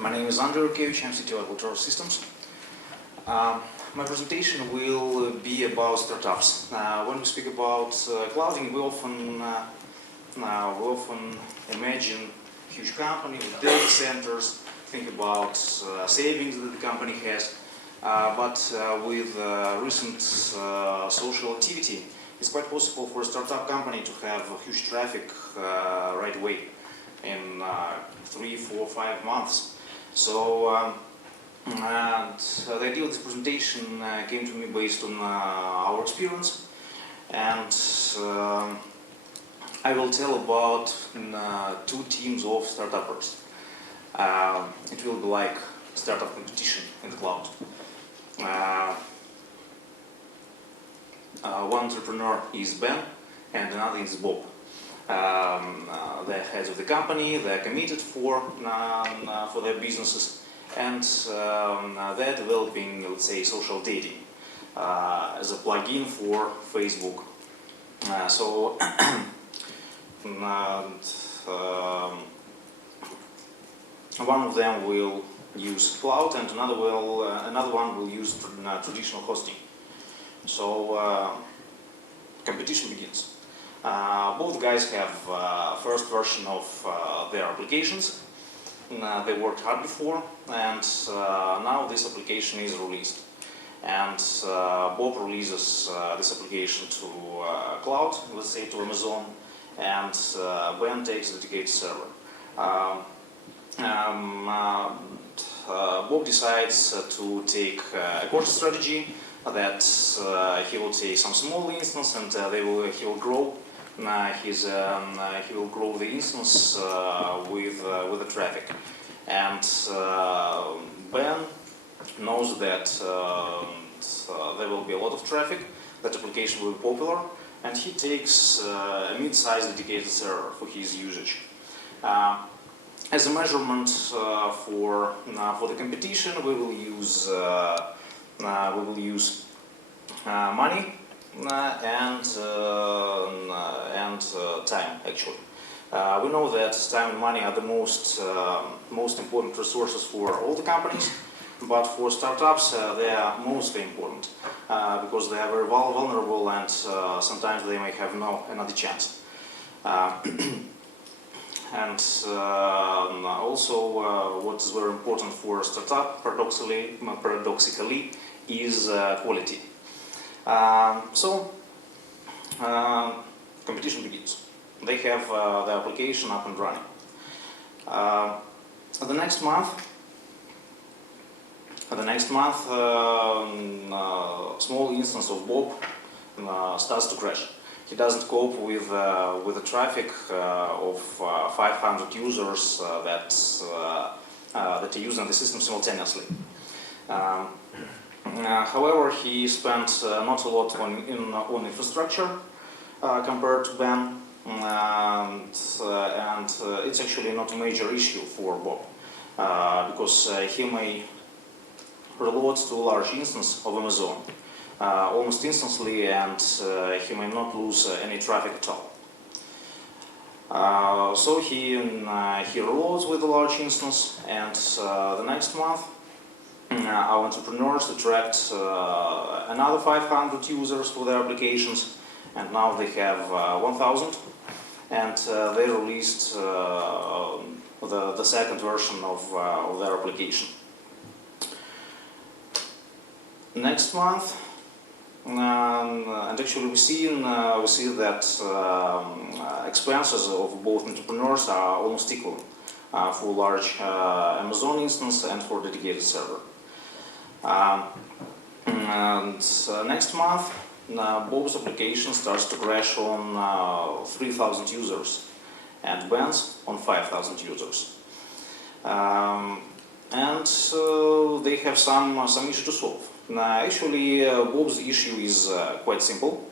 My name is Andrei Yurkevich, I'm CTO at Altoros Systems. My presentation will be about startups. When we speak about clouding, we often imagine huge company with data centers, think about savings that the company has, but with recent social activity, it's quite possible for a startup company to have huge traffic right away in 3, 4, 5 months. So the idea of this presentation came to me based on our experience, and I will tell about two teams of startuppers. It will be like startup competition in the cloud. One entrepreneur is Ben and another is Bob. They're heads of the company, they're committed for their businesses, and they're developing, let's say, social dating as a plugin for Facebook. One of them will use cloud and another one will use traditional hosting. So competition begins. Both guys have first version of their applications. They worked hard before, and now this application is released. And Bob releases this application to cloud, let's say to Amazon, and Ben takes a dedicated server. Bob decides to take a course strategy that he will take some small instance and he will grow. He will grow the instance with the traffic, and Ben knows that there will be a lot of traffic, that application will be popular, and he takes a mid-sized dedicated server for his usage. As a measurement for the competition, we will use money and time, actually. We know that time and money are the most important resources for all the companies, but for startups they are mostly important because they are very vulnerable and sometimes they may have no another chance. And also what is very important for a startup, paradoxically, is quality. So competition begins. They have the application up and running. The next month, small instance of Bob starts to crash. He doesn't cope with the traffic of 500 users that are using the system simultaneously. However, he spent not a lot on infrastructure compared to Ben, and it's actually not a major issue for Bob because he may reload to a large instance of Amazon almost instantly, and he may not lose any traffic at all. So he reloads with a large instance, and the next month our entrepreneurs attract another 500 users for their applications, and now they have 1,000, and they released the second version of their application. Next month, and actually we see that expenses of both entrepreneurs are almost equal for large Amazon instance and for dedicated server. And next month, Bob's application starts to crash on 3,000 users and Ben's on 5,000 users. And they have some issue to solve. Actually, Bob's issue is quite simple.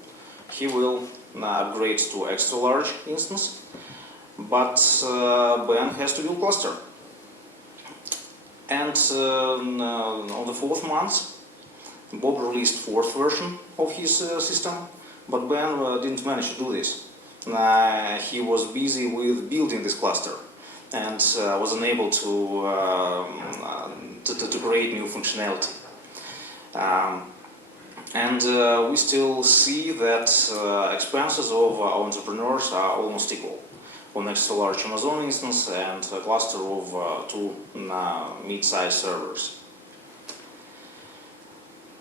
He will upgrade to extra large instance, but Ben has to build cluster. And on the 4th month, Bob released 4th version of his system, but Ben didn't manage to do this. He was busy with building this cluster. and was unable to create new functionality. And we still see that expenses of our entrepreneurs are almost equal. One next to large Amazon instance and a cluster of two mid-sized servers.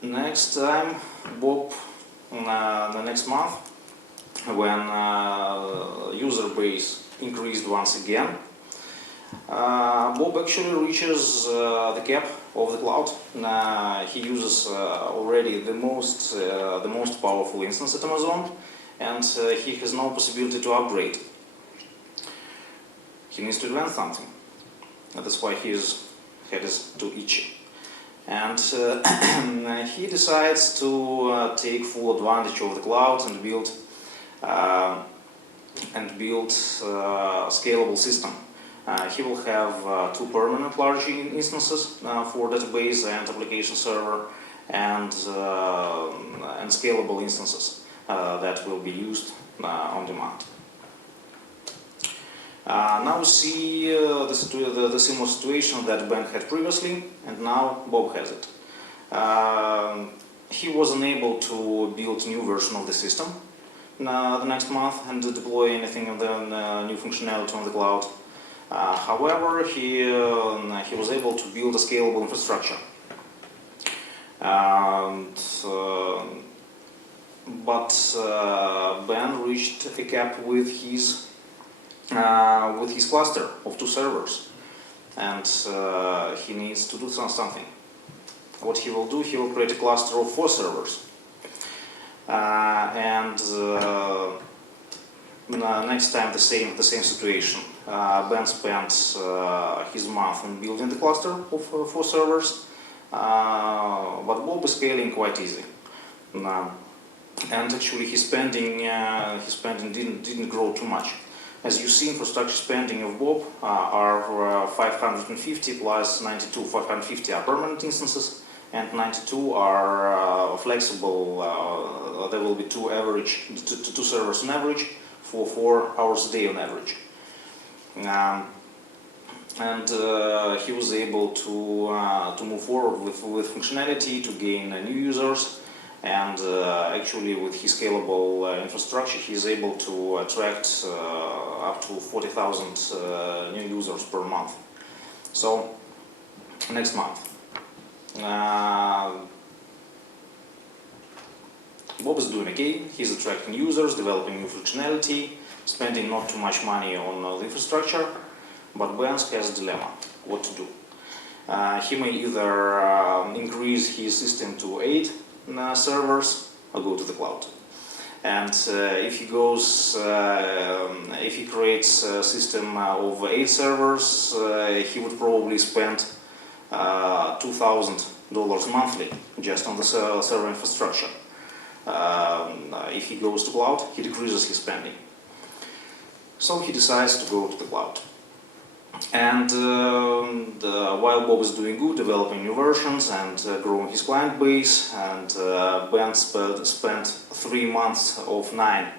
Next time, Bob, the next month, when user base increased once again, Bob actually reaches the cap of the cloud. He uses already the most powerful instance at Amazon, and he has no possibility to upgrade. He needs to invent something. That's why his head is too itchy. And he decides to take full advantage of the cloud and build a scalable system. He will have two permanent large instances for database and application server, and scalable instances that will be used on demand. Now we see the similar situation that Ben had previously, and now Bob has it. He was unable to build a new version of the system the next month and deploy anything of the new functionality on the cloud. However, he was able to build a scalable infrastructure. But Ben reached a cap with his cluster of two servers, and he needs to do something. What he will do, he will create a cluster of 4 servers, and next time the same situation. Ben spent his month in building the cluster of 4 servers, but Bob is scaling quite easy. And actually his spending didn't grow too much. As you see, infrastructure spending of Bob are 550 plus 92. 550 are permanent instances, and 92 are flexible. There will be two servers on average for 4 hours a day on average. And he was able to move forward with functionality to gain new users. And actually, with his scalable infrastructure, he is able to attract up to 40,000 new users per month. So, next month, Bob is doing okay. He's attracting users, developing new functionality, spending not too much money on the infrastructure. But Ben has a dilemma: what to do. He may either increase his system to 8 servers or go to the cloud. And if he creates a system of 8 servers, he would probably spend $2,000 monthly just on the server infrastructure. If he goes to cloud, he decreases his spending. So he decides to go to the cloud. And while Bob is doing good, developing new versions and growing his client base, and Ben spent 3 months of 9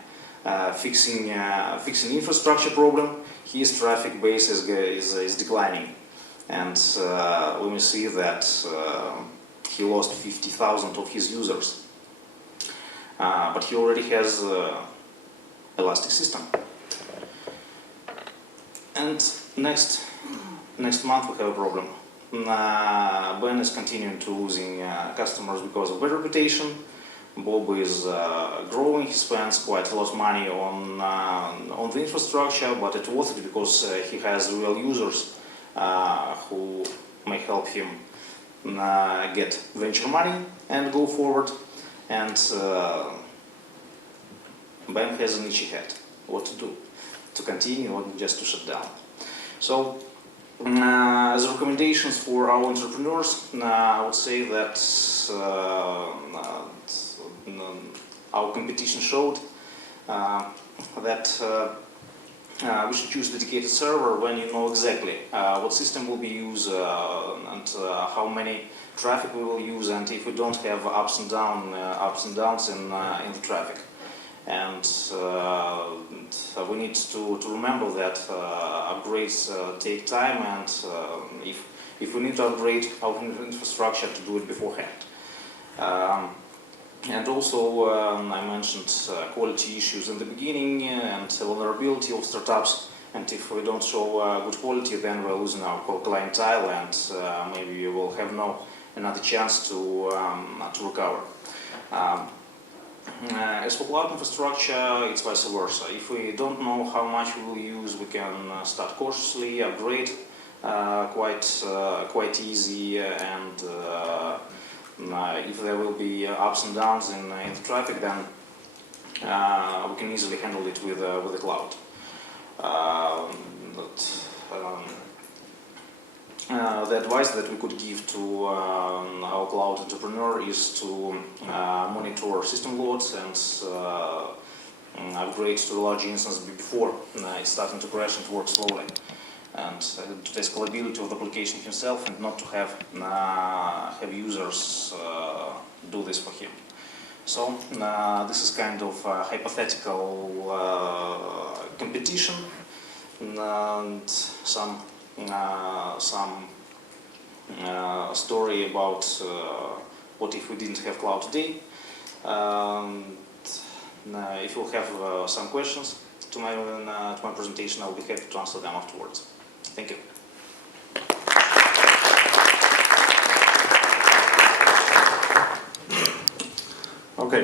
fixing infrastructure problem, his traffic base is declining, and we may see that he lost 50,000 of his users. But he already has elastic system. And next month we have a problem. Ben is continuing to losing customers because of bad reputation. Bob is growing. He spends quite a lot of money on the infrastructure, but it's worth it because he has real users who may help him get venture money and go forward. And Ben has an itchy head. What to do? To continue or just to shut down? So, as recommendations for our entrepreneurs, I would say that our competition showed that we should choose dedicated server when you know exactly what system will be used and how many traffic we will use, and if we don't have ups and downs in the traffic. And we need to remember that upgrades take time, and if we need to upgrade our infrastructure, to do it beforehand. And also, I mentioned quality issues in the beginning and vulnerability of startups. And if we don't show good quality, then we're losing our core clientele, and maybe we will have another chance to recover. As for cloud infrastructure, it's vice versa. If we don't know how much we will use, we can start cautiously, upgrade quite easy, and if there will be ups and downs in the traffic, then we can easily handle it with the cloud. The advice that we could give to our cloud entrepreneur is to monitor system loads and upgrade to a large instance before it's starting to crash and work slowly, and to test scalability of the application himself, and not to have users do this for him. So this is kind of a hypothetical competition, and some story about what if we didn't have cloud today. If you have some questions to my presentation, I'll be happy to answer them afterwards. Thank you. Okay.